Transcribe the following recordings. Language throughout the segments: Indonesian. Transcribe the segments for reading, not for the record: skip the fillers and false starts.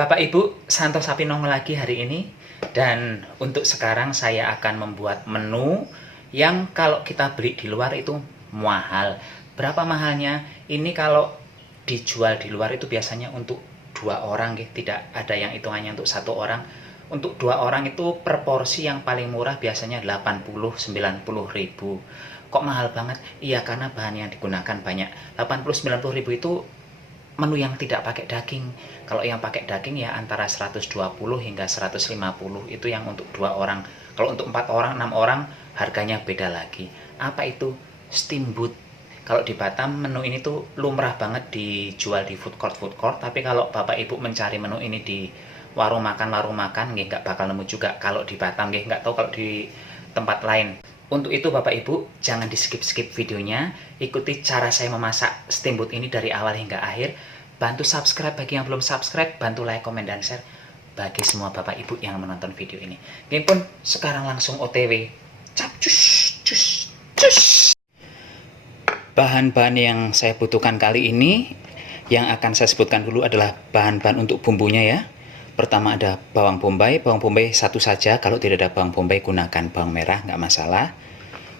Bapak Ibu, Santo Sapi nongol lagi hari ini. Dan untuk sekarang saya akan membuat menu yang kalau kita beli di luar itu mahal. Berapa mahalnya? Ini kalau dijual di luar itu biasanya untuk 2 orang, tidak ada yang hitungannya untuk 1 orang. Untuk 2 orang itu per porsi yang paling murah biasanya 80-90 ribu. Kok mahal banget? Iya, karena bahan yang digunakan banyak. 80-90 ribu itu menu yang tidak pakai daging. Kalau yang pakai daging ya antara 120 hingga 150, itu yang untuk 2 orang. Kalau untuk 4 orang, 6 orang harganya beda lagi. Apa itu? Steamboat. Kalau di Batam menu ini tuh lumrah banget dijual di food court, tapi kalau Bapak Ibu mencari menu ini di warung makan nggak bakal nemu juga kalau di Batam, nggak tahu kalau di tempat lain. Untuk itu Bapak Ibu jangan di skip videonya, ikuti cara saya memasak steamboat ini dari awal hingga akhir. Bantu subscribe bagi yang belum subscribe, bantu like, komen, dan share bagi semua Bapak Ibu yang menonton video ini. Ini pun sekarang langsung OTW. Capcus, cus, cus. Bahan-bahan yang saya butuhkan kali ini, yang akan saya sebutkan dulu adalah bahan-bahan untuk bumbunya ya. Pertama ada bawang bombay satu saja, kalau tidak ada bawang bombay gunakan bawang merah, nggak masalah.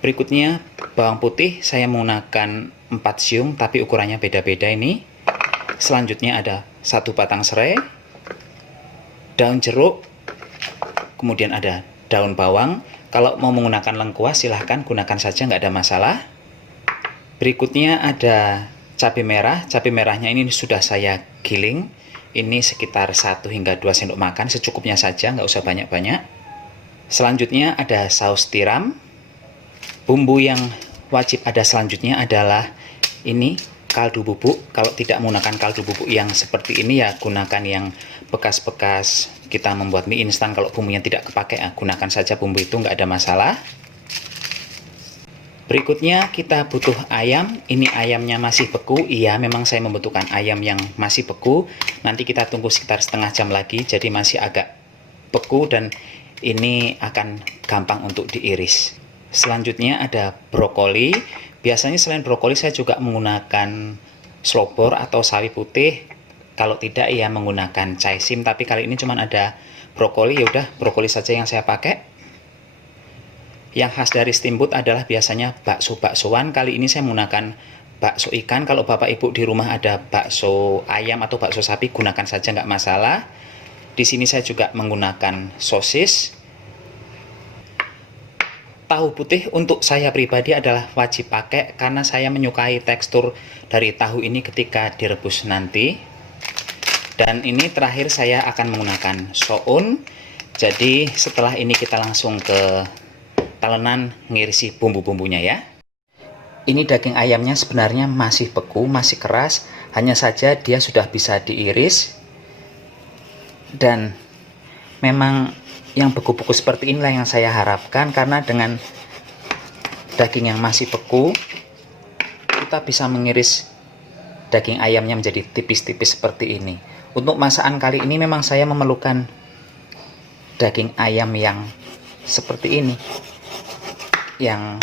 Berikutnya bawang putih, saya menggunakan 4 siung tapi ukurannya beda-beda ini. Selanjutnya ada 1 batang serai, daun jeruk, kemudian ada daun bawang. Kalau mau menggunakan lengkuas silahkan gunakan saja, nggak ada masalah. Berikutnya ada cabai merahnya ini sudah saya giling. Ini sekitar 1 hingga 2 sendok makan, secukupnya saja, nggak usah banyak-banyak. Selanjutnya ada saus tiram. Bumbu yang wajib ada selanjutnya adalah ini kaldu bubuk. Kalau tidak menggunakan kaldu bubuk yang seperti ini ya gunakan yang bekas-bekas kita membuat mie instan. Kalau bumbunya tidak kepakai ya gunakan saja bumbu itu, nggak ada masalah. Berikutnya kita butuh ayam. Ini ayamnya masih beku. Iya, memang saya membutuhkan ayam yang masih beku. Nanti kita tunggu sekitar setengah jam lagi, jadi masih agak beku dan ini akan gampang untuk diiris. Selanjutnya ada brokoli. Biasanya selain brokoli saya juga menggunakan slobor atau sawi putih. Kalau tidak ya menggunakan caisim, tapi kali ini cuma ada brokoli, ya udah brokoli saja yang saya pakai. Yang khas dari steamboat adalah biasanya bakso-baksoan. Kali ini saya menggunakan bakso ikan. Kalau Bapak Ibu di rumah ada bakso ayam atau bakso sapi, gunakan saja, nggak masalah. Di sini saya juga menggunakan sosis. Tahu putih untuk saya pribadi adalah wajib pakai karena saya menyukai tekstur dari tahu ini ketika direbus nanti. Dan ini terakhir saya akan menggunakan soun. Jadi setelah ini kita langsung ke talenan ngirisi bumbu-bumbunya ya. Ini daging ayamnya sebenarnya masih beku, masih keras, hanya saja dia sudah bisa diiris. Dan memang yang beku-beku seperti inilah yang saya harapkan, karena dengan daging yang masih beku kita bisa mengiris daging ayamnya menjadi tipis-tipis seperti ini. Untuk masakan kali ini memang saya memerlukan daging ayam yang seperti ini, yang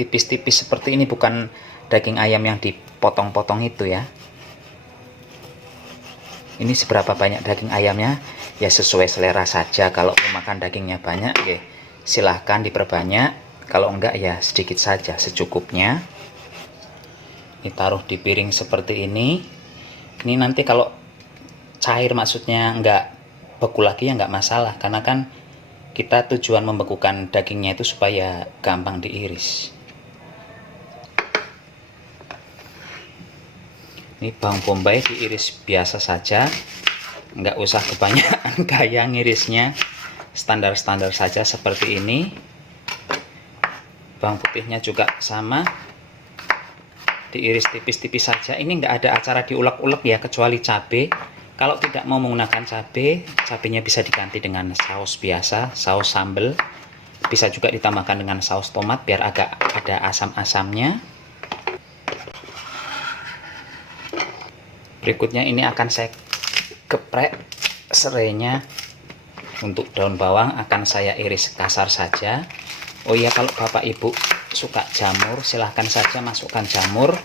tipis-tipis seperti ini, bukan daging ayam yang dipotong-potong itu ya. Ini seberapa banyak daging ayamnya ya sesuai selera saja. Kalau mau makan dagingnya banyak ya silahkan diperbanyak, kalau enggak ya sedikit saja secukupnya. Ini taruh di piring seperti ini. Ini nanti kalau cair, maksudnya enggak beku lagi ya enggak masalah, karena kan kita tujuan membekukan dagingnya itu supaya gampang diiris. Ini bawang bombay diiris biasa saja, nggak usah kebanyakan gaya ngirisnya, standar-standar saja seperti ini. Bawang putihnya juga sama, diiris tipis-tipis saja. Ini nggak ada acara diulek-ulek ya, kecuali cabai. Kalau tidak mau menggunakan cabai, cabainya bisa diganti dengan saus biasa, saus sambal. Bisa juga ditambahkan dengan saus tomat biar agak ada asam-asamnya. Berikutnya ini akan saya geprek serainya. Untuk daun bawang akan saya iris kasar saja. Oh iya, kalau Bapak Ibu suka jamur silahkan saja masukkan jamur.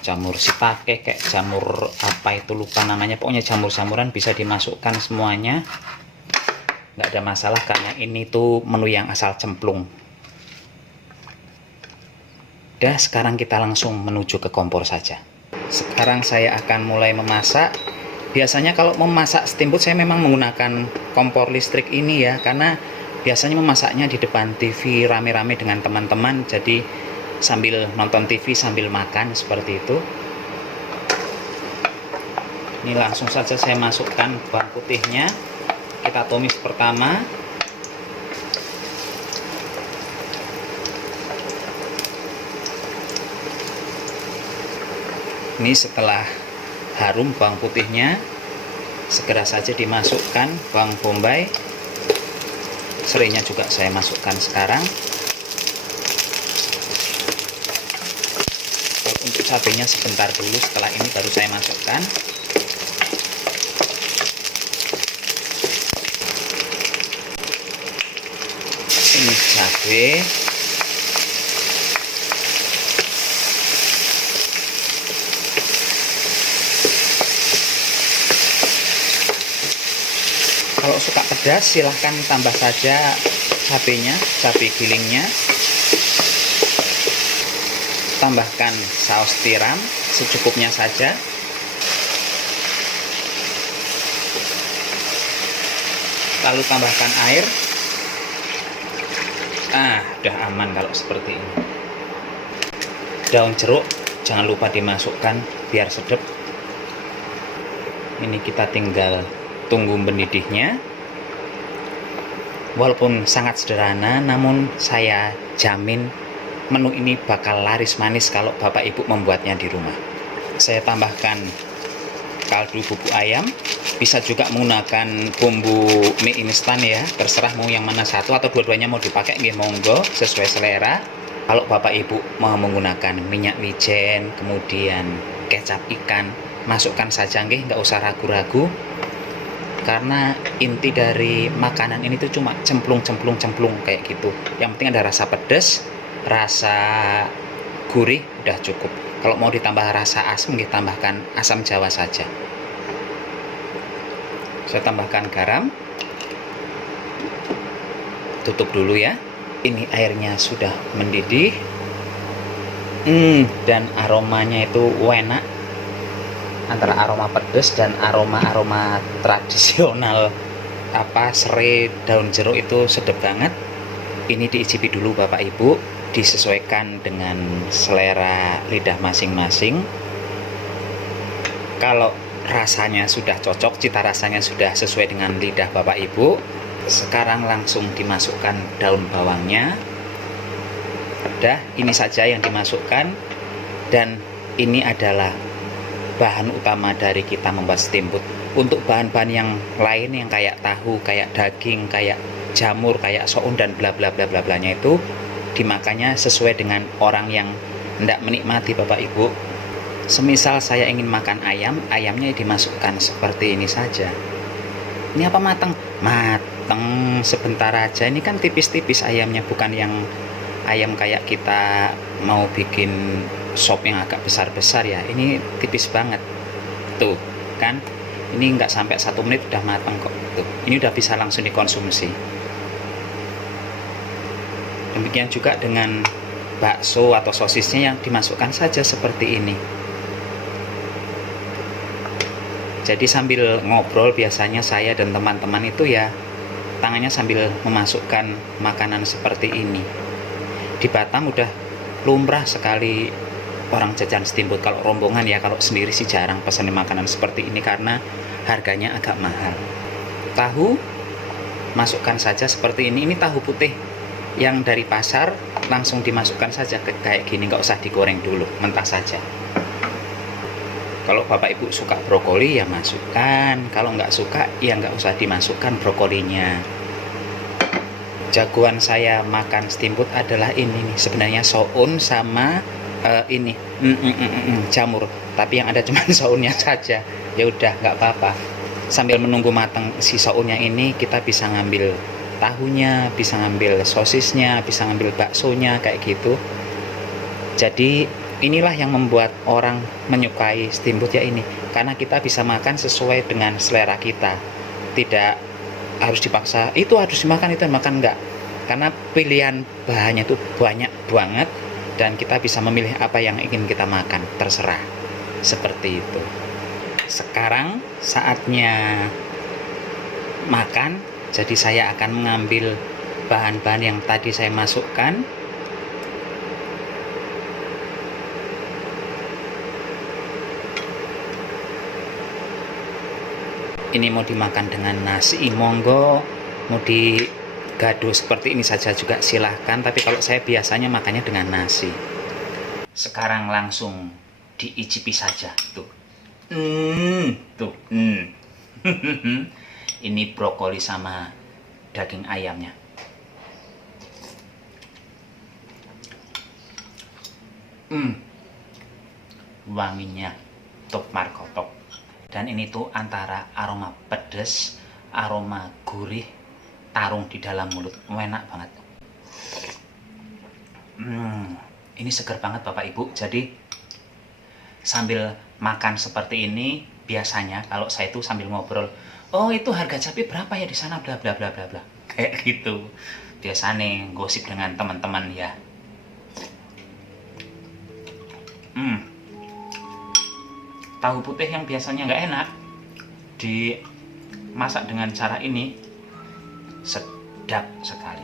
jamur sipake, kayak jamur apa itu lupa namanya, pokoknya jamur-jamuran bisa dimasukkan semuanya, nggak ada masalah karena ini tuh menu yang asal cemplung. Udah, sekarang kita langsung menuju ke kompor saja. Sekarang saya akan mulai memasak. Biasanya kalau memasak steamboat saya memang menggunakan kompor listrik ini ya, karena biasanya memasaknya di depan TV rame-rame dengan teman-teman, jadi sambil nonton TV sambil makan seperti itu. Ini langsung saja saya masukkan bawang putihnya, kita tumis pertama. Ini setelah harum bawang putihnya, segera saja dimasukkan bawang bombay. Serainya juga saya masukkan sekarang. Untuk cabenya sebentar dulu, setelah ini baru saya masukkan. Ini cabai. Kalau suka pedas silahkan tambah saja cabenya, cabai gilingnya. Tambahkan saus tiram secukupnya saja. Lalu tambahkan air. Udah aman kalau seperti ini. Daun jeruk jangan lupa dimasukkan biar sedap. Ini kita tinggal tunggu mendidihnya. Walaupun sangat sederhana, namun saya jamin menu ini bakal laris manis kalau Bapak Ibu membuatnya di rumah. Saya tambahkan kaldu bubuk ayam, bisa juga menggunakan bumbu mie instan ya, terserah mau yang mana satu atau dua-duanya mau dipakai, nggih monggo sesuai selera. Kalau Bapak Ibu mau menggunakan minyak wijen, kemudian kecap ikan, masukkan saja nggih, nggak usah ragu-ragu. Karena inti dari makanan ini tuh cuma cemplung kayak gitu. Yang penting ada rasa pedas, rasa gurih, udah cukup. Kalau mau ditambah rasa asam, ditambahkan asam jawa saja. Saya tambahkan garam. Tutup dulu ya. Ini airnya sudah mendidih. Dan aromanya itu enak. Antara aroma pedas dan aroma tradisional serai daun jeruk itu sedap banget. Ini diicipi dulu Bapak Ibu, disesuaikan dengan selera lidah masing-masing. Kalau rasanya sudah cocok, cita rasanya sudah sesuai dengan lidah Bapak Ibu, sekarang langsung dimasukkan daun bawangnya. Udah, ini saja yang dimasukkan, dan ini adalah bahan utama dari kita membuat steamboat. Untuk bahan-bahan yang lain yang kayak tahu, kayak daging, kayak jamur, kayak soun dan bla bla bla bla blanya itu dimakannya sesuai dengan orang yang hendak menikmati Bapak Ibu. Semisal saya ingin makan ayam, ayamnya dimasukkan seperti ini saja. Ini apa mateng? Mateng sebentar aja. Ini kan tipis-tipis ayamnya, bukan yang ayam kayak kita mau bikin sop yang agak besar-besar ya. Ini tipis banget. Tuh, kan? Ini nggak sampai 1 menit udah mateng kok. Tuh, ini udah bisa langsung dikonsumsi. Demikian juga dengan bakso atau sosisnya yang dimasukkan saja seperti ini. Jadi sambil ngobrol biasanya saya dan teman-teman itu ya tangannya sambil memasukkan makanan seperti ini. Di Batam udah lumrah sekali orang jajan steamboat kalau rombongan ya. Kalau sendiri sih jarang pesan makanan seperti ini karena harganya agak mahal. Tahu masukkan saja seperti ini. Ini tahu putih yang dari pasar, langsung dimasukkan saja kayak gini, nggak usah digoreng dulu, mentah saja. Kalau Bapak Ibu suka brokoli ya masukkan, kalau nggak suka ya nggak usah dimasukkan brokolinya. Jagoan saya makan steamboat adalah ini nih, sebenarnya soun sama ini jamur, tapi yang ada cuma sounnya saja. Ya udah nggak apa-apa. Sambil menunggu matang si sounnya ini, kita bisa ngambil tahunya, bisa ngambil sosisnya, bisa ngambil baksonya kayak gitu. Jadi inilah yang membuat orang menyukai steamboat ya ini, karena kita bisa makan sesuai dengan selera kita, tidak harus dipaksa itu harus dimakan, itu makan enggak, karena pilihan bahannya itu banyak banget dan kita bisa memilih apa yang ingin kita makan, terserah seperti itu. Sekarang saatnya makan, jadi saya akan mengambil bahan-bahan yang tadi saya masukkan. Ini mau dimakan dengan nasi, monggo. Mau digado seperti ini saja juga silahkan, tapi kalau saya biasanya makannya dengan nasi. Sekarang langsung diicipi saja tuh. Tuh. Ini brokoli sama daging ayamnya. Wanginya top markotop. Dan ini tuh antara aroma pedas, aroma gurih, tarung di dalam mulut. Enak banget. Ini segar banget Bapak Ibu. Jadi sambil makan seperti ini, biasanya kalau saya itu sambil ngobrol, oh itu harga cabai berapa ya di sana, bla bla bla bla bla, kayak gitu. Biasanya gosip dengan teman-teman ya. Tahu putih yang biasanya nggak enak dimasak dengan cara ini sedap sekali.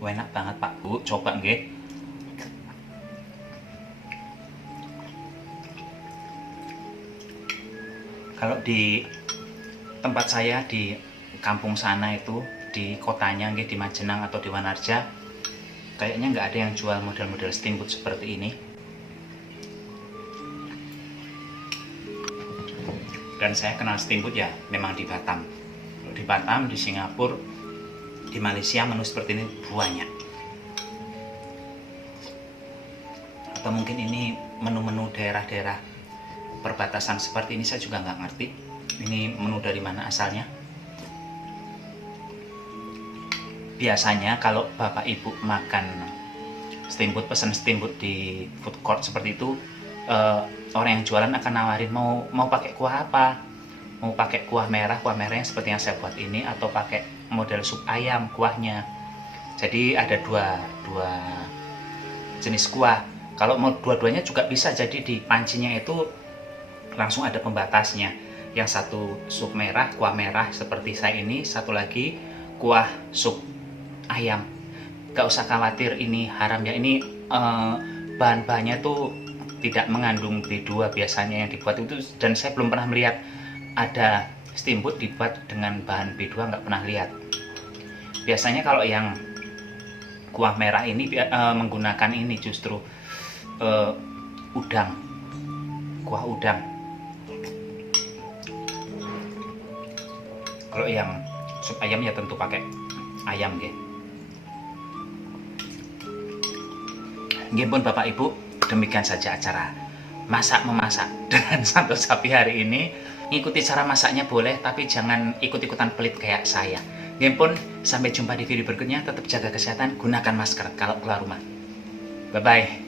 Enak banget Pak Bu, coba nggih. Kalau di tempat saya di kampung sana itu, di kotanya nggih, di Majenang atau di Wanarja, kayaknya nggak ada yang jual model-model steamboat seperti ini. Dan saya kenal steamboat ya memang di Batam. Di Batam, di Singapura, di Malaysia menu seperti ini banyak. Atau mungkin ini menu-menu daerah-daerah perbatasan seperti ini, saya juga nggak ngerti. Ini menu dari mana asalnya. Biasanya kalau Bapak Ibu makan steamboat, pesan steamboat di food court seperti itu, orang yang jualan akan nawarin mau pakai kuah apa, mau pakai kuah merah yang seperti yang saya buat ini, atau pakai model sup ayam kuahnya. Jadi ada dua jenis kuah. Kalau mau dua-duanya juga bisa, jadi di pancinya itu langsung ada pembatasnya. Yang satu sup merah, kuah merah seperti saya ini, satu lagi kuah sup ayam. Gak usah khawatir ini haram ya, ini bahan-bahannya tuh tidak mengandung B2 biasanya yang dibuat itu, dan saya belum pernah melihat ada steamboat dibuat dengan bahan B2, nggak pernah lihat. Biasanya kalau yang kuah merah ini menggunakan ini justru udang, kuah udang. Kalau yang sup ayam ya tentu pakai ayam nggih. Nggih pun Bapak Ibu, demikian saja acara masak-memasak dengan Santo Sapi hari ini. Ikuti cara masaknya boleh, tapi jangan ikut-ikutan pelit kayak saya. Nggih pun, sampai jumpa di video berikutnya. Tetap jaga kesehatan, gunakan masker kalau keluar rumah. Bye-bye.